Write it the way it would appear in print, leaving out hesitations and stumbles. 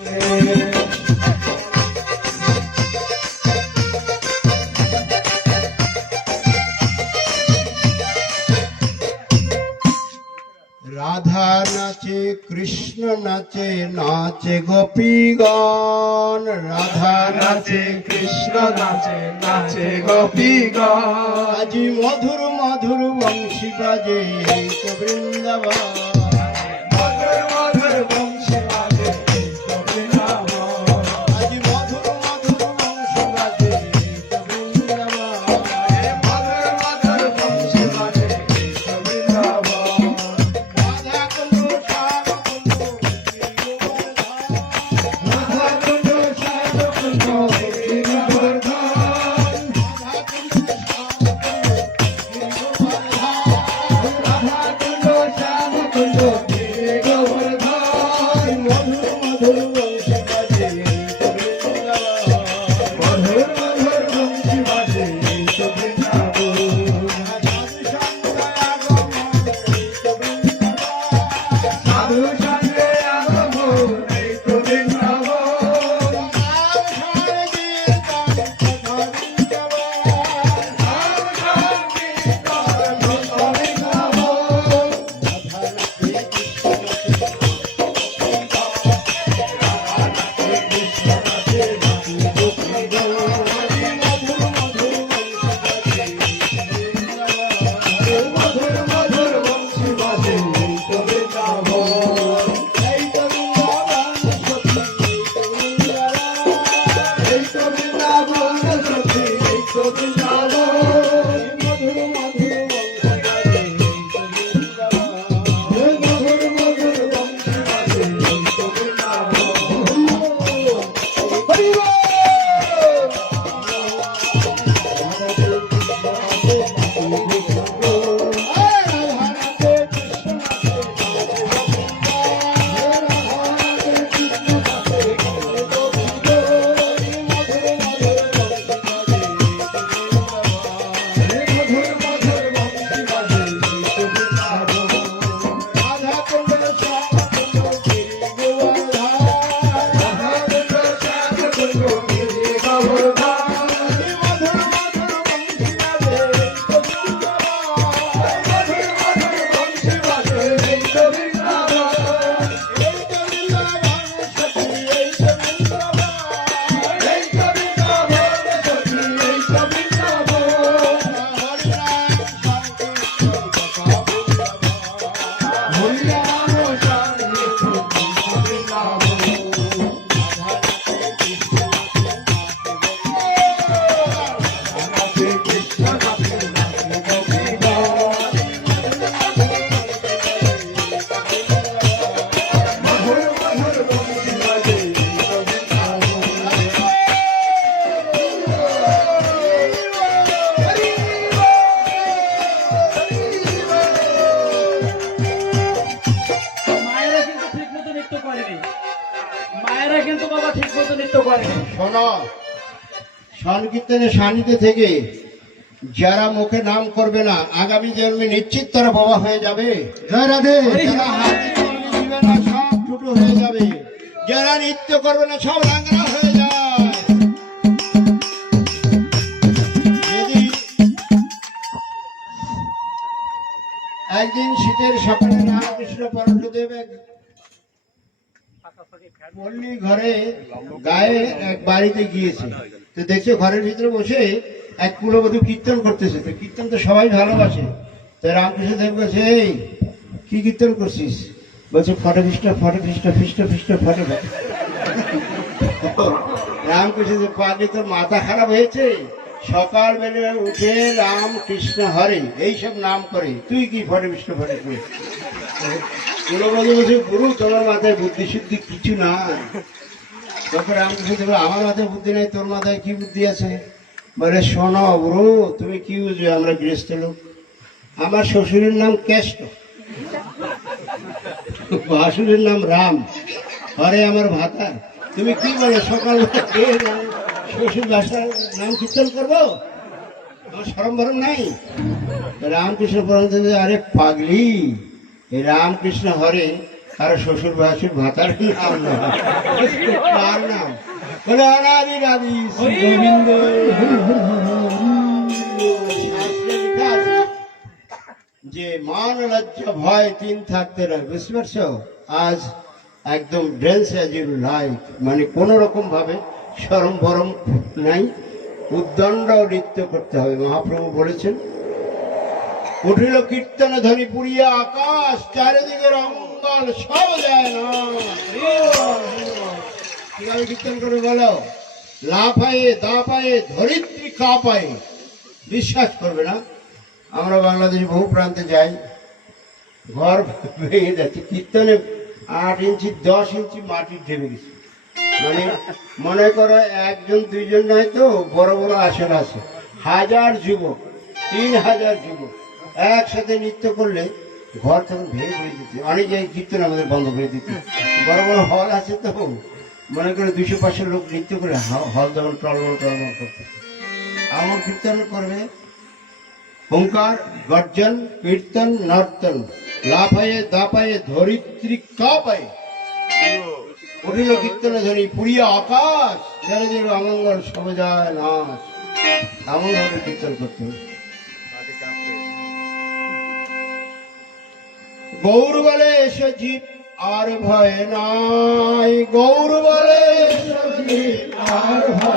রাধা নাচে কৃষ্ণ নাচে নাচে গোপীগণ, রাধা নাচে কৃষ্ণ নাচে নাচে গোপীগণ। আজি মধুর মধুর বংশী বাজে এই তো বৃন্দাবন, মধুর মধুর বংশী বাজে এই তো বৃন্দাবন। আজি মধুর মধুর বংশী বাজে এই তো বৃন্দাবন, মধুর মধুর বংশী বাজে এই তো বৃন্দাবন। সংকীর্তনের সান্নিধ্যে থেকে যারা মুখে নাম করবে না আগামী জন্মে নিশ্চিত তারা বাবা হয়ে যাবে। সব ছোট হয়ে যাবে, যারা নৃত্য করবে না সব রাঙ্গা হয়ে যায়। একদিন শীতের সকালে রামকৃষ্ণ পরমহংসদেব পল্লী ঘরে গায়ে এক বাড়িতে গিয়েছে, তো দেখছে ঘরের ভিতরে বসে এক কুলবধূ কীর্তন করতেছে। তো কীর্তন তো সবাই ভালোবাসে, তো রামকৃষ্ণ দেব বলছে, এই কি কীর্তন করছিস? বলছে ফটো খ্রিস্ট ফটো খ্রিস্ট খ্রিস্ট খ্রিস্ট ফটো। রামকৃষ্ণ দেব পাগলি, তোর মাথা খারাপ হয়েছে? সকাল বেলা উঠে রাম কৃষ্ণ হরে এইসব নাম করে, তুই কি ফটো খ্রিস্ট ফটো করিস? কুলবধূ বলছে, গুরু তোমার মাথায় বুদ্ধি শুদ্ধি কিছু না। তখন রামকৃষ্ণ দেব, আমার মাথায় বুদ্ধি নেই, তোর মাথায় কি বুদ্ধি আছে? বলে, শোনো গুরু, তুমি কি বুঝবে, আমরা গৃহস্থ লোক। আমার শ্বশুরের নাম কেষ্ট, ভাসুরের নাম রাম, হরে আমার ভাতা। তুমি কি বলে সকাল শ্বশুর বাসার নাম কীর্তন করবো? আমার শরম বরম নাই। রামকৃষ্ণ পরমহংস, আরে পাগলি, এই রামকৃষ্ণ হরে আর শ্বশুর ভাসুর ভাতার নাম না, কার নাম? বলে অনাদি রাদি শ্রী গোবিন্দ। শাস্ত্রে লেখা আছে যে মান লজ্জা ভয় তিন থাকতে না, বুঝতে পারছো? আজ একদম ড্রেস অ্যাজ ইউ লাইক, মানে কোন রকম ভাবে সরম বরম নাই, উদ্দণ্ড নৃত্য করতে হবে। মহাপ্রভু বলেছেন, উঠিল কীর্তন ধ্বনি পুরিয়া আকাশ, চারিদিকের অমঙ্গল সব যায় না। কিভাবে কীর্তন করে বলো? লাফায়ে দাপায়ে ধরিত্রী কাঁপায়ে। বিশ্বাস করবে না, আমরা বাংলাদেশে বহু প্রান্তে যাই, ঘর ভেঙে যাচ্ছে, কীর্তনে 8 ইঞ্চি 10 ইঞ্চি মাটি ঢেবে গেছে। মানে মনে করো একজন দুইজন নয় তো, বড় বড় আসন আছে, 1000 যুবক, 3000 যুবক একসাথে নৃত্য করলে ঘর তখন ভেঙে পড়ে যেত। অনেক জায়গায় কীর্তন আমাদের বন্ধ করে দিত। বড় বড় হল আছে তো, মনে করে 200-500 লোক নৃত্য করে হল যখন টলমল টলমল করতে। আমার কীর্তন করবে ওঙ্কার, গর্জন, কীর্তন, নর্তন, লাফায়ে দাপায়ে ধরিত্রী কাঁপায়ে। উঠিল কীর্তন ধ্বনি পুরিয়া আকাশ, যারা যারা অমঙ্গল সব যায় নাশ। এমন ভাবে কীর্তন করতে হবে। গৌর বলে এসো জীব আর ভয় নাই, গৌর বলে এসো জীব আর ভয়